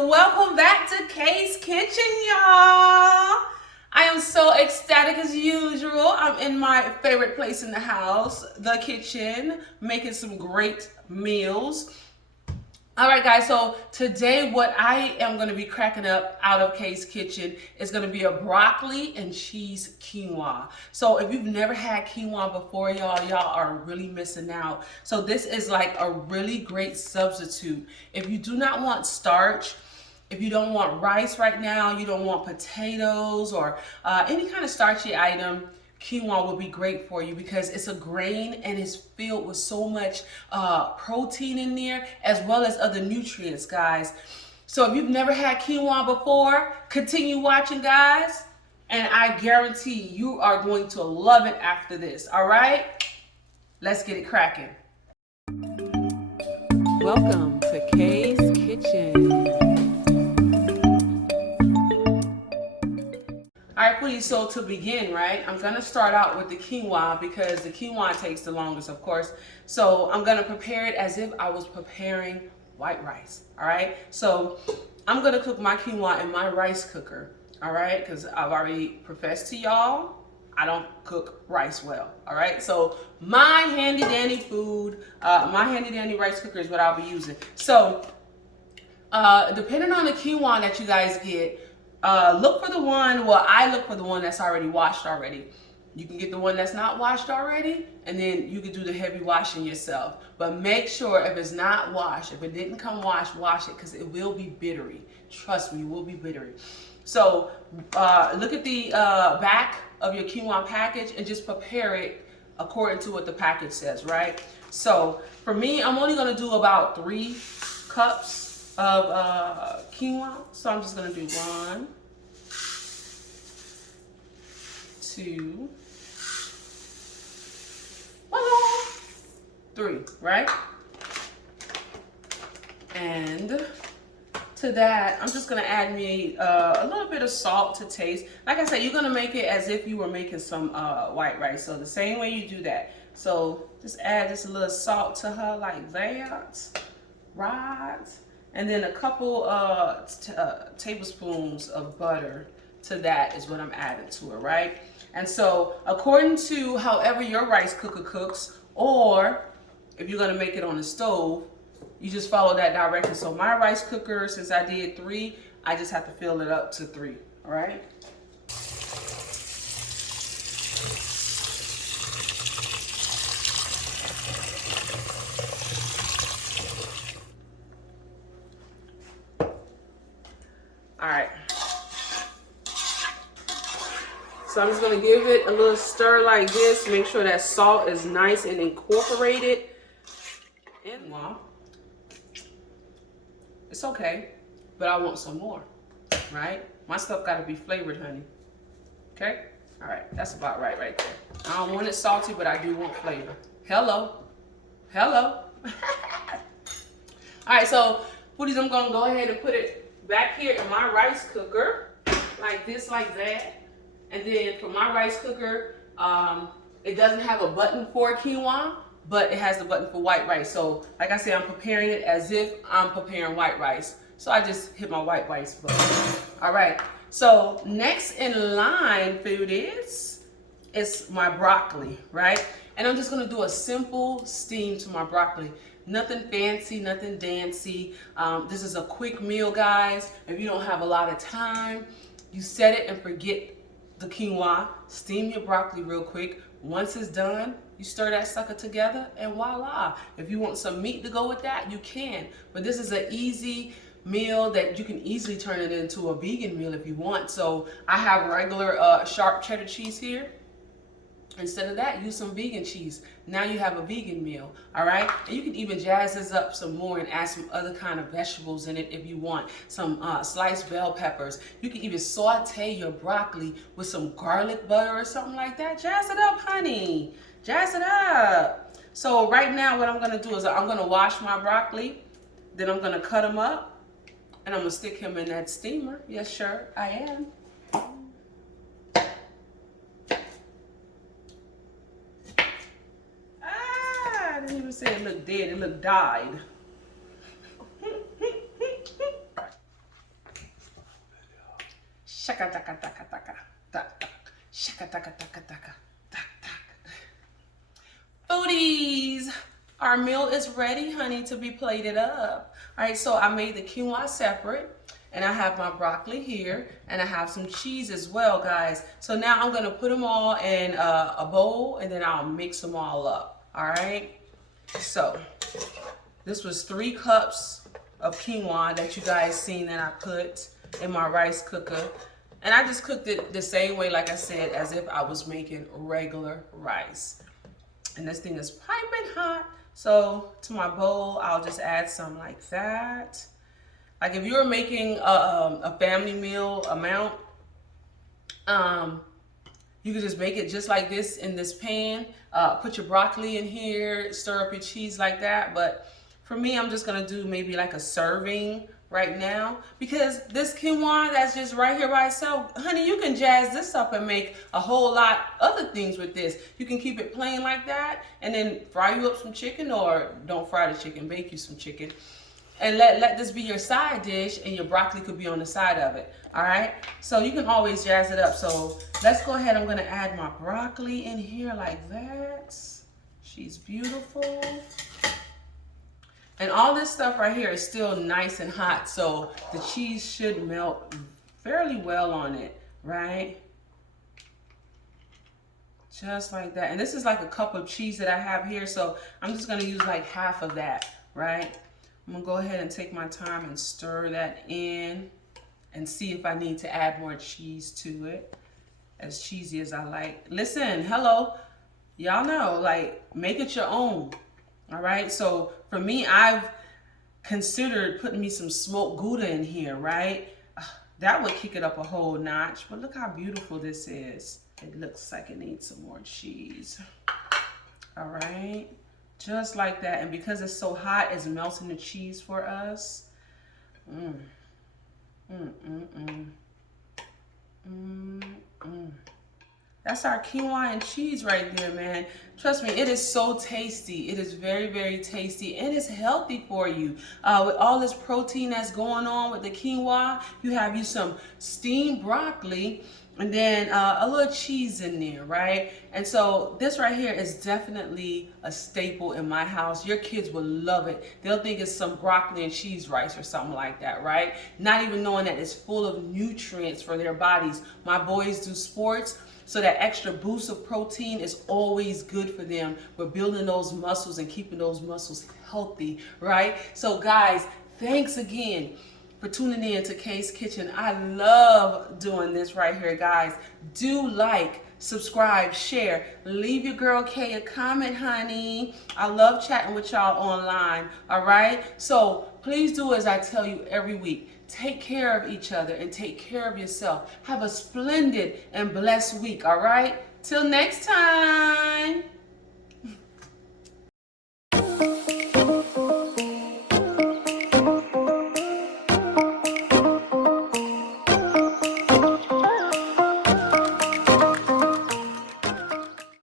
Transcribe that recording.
welcome back to Kay's Kitchen, y'all. I am so ecstatic as usual. I'm in my favorite place in the house, the kitchen, making some great meals. All right, guys, so today what I am going to be cracking up out of Kay's Kitchen is going to be a broccoli and cheese quinoa. So if you've never had quinoa before, y'all are really missing out. So this is like a really great substitute. If you do not want starch, if you don't want rice right now, you don't want potatoes or any kind of starchy item, quinoa will be great for you because it's a grain and it's filled with so much protein in there as well as other nutrients, guys. So if you've never had quinoa before, continue watching, guys, and I guarantee you are going to love it after this. All right, let's get it cracking. Welcome to Kay's Kitchen. All right, please, so to begin, right, I'm going to start out with the quinoa because the quinoa takes the longest, of course. So I'm going to prepare it as if I was preparing white rice, all right? So I'm going to cook my quinoa in my rice cooker, all right? Because I've already professed to y'all, I don't cook rice well, all right? So my handy-dandy food, my handy-dandy rice cooker is what I'll be using. So depending on the quinoa that you guys get, look for the one, well, I look for the one that's already washed already. You can get the one that's not washed already, and then you can do the heavy washing yourself. But make sure if it's not washed, if it didn't come washed, wash it because it will be bittery. Trust me, it will be bittery. So look at the back of your quinoa package and just prepare it according to what the package says, right? So for me, I'm only going to do about 3 cups of quinoa. So I'm just going to do 1, 2, 3, right? And to that, I'm just going to add me a little bit of salt to taste. Like I said, you're going to make it as if you were making some white rice. So the same way you do that. So just add just a little salt to her like that, right? And then a couple tablespoons of butter to that is what I'm adding to it, right? And so according to however your rice cooker cooks, or if you're gonna make it on the stove, you just follow that direction. So my rice cooker, since I did 3, I just have to fill it up to 3, all right? All right. So I'm just gonna give it a little stir like this. Make sure that salt is nice and incorporated. And well, it's okay, but I want some more, right? My stuff gotta be flavored, honey. Okay? All right, that's about right there. I don't want it salty, but I do want flavor. Hello. Hello. All right, so foodies, I'm gonna go ahead and put it back here in my rice cooker, like this, like that. And then for my rice cooker, it doesn't have a button for quinoa, but it has the button for white rice. So like I said, I'm preparing it as if I'm preparing white rice. So I just hit my white rice button. All right, so next in line, foodies, is my broccoli, right? And I'm just gonna do a simple steam to my broccoli. Nothing fancy, nothing dancy. This is a quick meal, guys. If you don't have a lot of time, you set it and forget the quinoa, steam your broccoli real quick. Once it's done, you stir that sucker together and voila. If you want some meat to go with that, you can. But this is an easy meal that you can easily turn it into a vegan meal if you want. So I have regular sharp cheddar cheese here. Instead of that, use some vegan cheese. Now you have a vegan meal, all right? And you can even jazz this up some more and add some other kind of vegetables in it if you want. Some sliced bell peppers. You can even saute your broccoli with some garlic butter or something like that. Jazz it up, honey. Jazz it up. So right now what I'm gonna do is I'm gonna wash my broccoli, then I'm gonna cut them up, and I'm gonna stick him in that steamer. Yes, sure, I am. I didn't even say it looked dead, it looked died. Shaka taka taka taka. Tak tak. Shaka taka taka taka. Tak tak. Foodies, our meal is ready, honey, to be plated up. All right, so I made the quinoa separate, and I have my broccoli here, and I have some cheese as well, guys. So now I'm gonna put them all in a bowl, and then I'll mix them all up. All right. So this was 3 cups of quinoa that you guys seen that I put in my rice cooker. And I just cooked it the same way, like I said, as if I was making regular rice. And this thing is piping hot. So to my bowl, I'll just add some like that. Like if you were making a family meal amount, you can just make it just like this in this pan. Put your broccoli in here, stir up your cheese like that. But for me, I'm just gonna do maybe like a serving right now, because this quinoa that's just right here by itself, honey, you can jazz this up and make a whole lot other things with this. You can keep it plain like that and then fry you up some chicken, or don't fry the chicken, bake you some chicken, and let this be your side dish, and your broccoli could be on the side of it. All right, so you can always jazz it up. So let's go ahead. I'm gonna add my broccoli in here like that. She's beautiful. And all this stuff right here is still nice and hot, so the cheese should melt fairly well on it, right? Just like that. And this is like a cup of cheese that I have here, so I'm just gonna use like half of that, right? I'm gonna go ahead and take my time and stir that in and see if I need to add more cheese to it. As cheesy as I like. Listen, hello, y'all know, like, make it your own. All right, so for me, I've considered putting me some smoked Gouda in here, right? That would kick it up a whole notch, but look how beautiful this is. It looks like it needs some more cheese. All right, just like that. And because it's so hot, it's melting the cheese for us. That's our quinoa and cheese right there, man. Trust me, it is so tasty. It is very, very tasty, and it's healthy for you. With all this protein that's going on with the quinoa, you have you some steamed broccoli, and then a little cheese in there, right? And so this right here is definitely a staple in my house. Your kids will love it. They'll think it's some broccoli and cheese rice or something like that, right? Not even knowing that it's full of nutrients for their bodies. My boys do sports, so that extra boost of protein is always good for them. We're building those muscles and keeping those muscles healthy, right? So guys, thanks again for tuning in to Kay's Kitchen. I love doing this right here, guys. Do like, subscribe, share. Leave your girl Kay a comment, honey. I love chatting with y'all online, all right? So please do as I tell you every week. Take care of each other and take care of yourself. Have a splendid and blessed week, all right? Till next time.